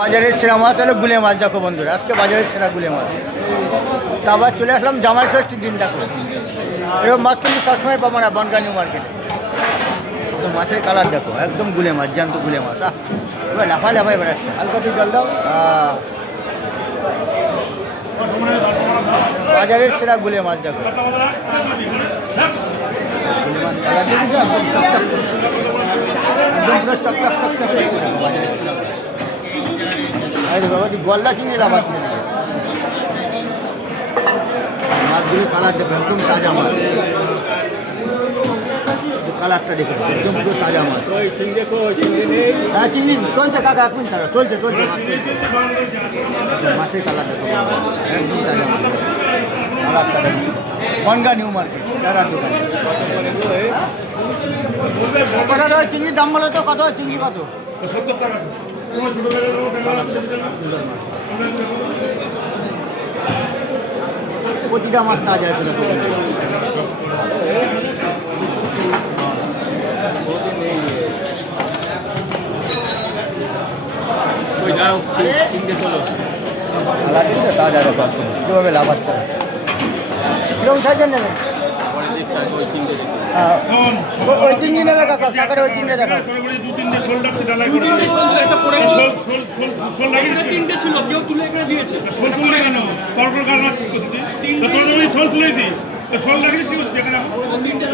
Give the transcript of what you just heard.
বাজারের সেরা মাছ হলো গুলে মাছ। দেখো বন্ধুরা, আজকে বাজারের সেরা গুলে মাছ। তারপর চলে আসলাম জামাই ষষ্ঠীর দিনটা করে। এরকম মাছ কিন্তু সবসময় পাবো না বনগা নিউ মার্কেটে। তো মাছের কালার দেখো, একদম গুলে মাছ, জ্যান্ত গুলে মাছ। এবার লাফায় লাফায় বেড়াচ্ছে। হালকা একটু জল দাও। বাজারের সেরা গুলে মাছ দেখো। গুলে মাছ কালার দেখেছো, একদম পুরো চকচক চকচক করছে দেখো বাজারের সেরা। আরে বাবা, গলদা চিংড়ি লাফাচ্ছে না। মাছগুলো কালার দেখো, একদম তাজা মাছ। কালারটা দেখো, একদম পুরো তাজা মাছ। হ্যাঁ, চিংড়ি চলছে কাকা, এখন তারা চলছে চলছে। মাছের কালার দেখো, একদম তাজা মাছ। কালারটা দেখো, বনগা নিউ মার্কেট দাদার দোকানে। কত দাদা চিংড়ির দাম বলো তো, কত চিংড়ি কত? 70 টাকা। প্রতিটা মাছ তাজা আছে দেখো। তাজা দেখো, কীভাবে লাফাচ্ছে। কিরকম সাইজের নেবেন? ওই চিংড়ি নেবে কাকা, কাকার ওই চিংড়ি দেখো। তিনটে ছিল, কেউ তুলে এখানে দিয়েছে। শোল তুলে কেন? তারপর কারণ আছে শোল তুলে দিই। শোল লাগিয়েছি যেখানে তিনটে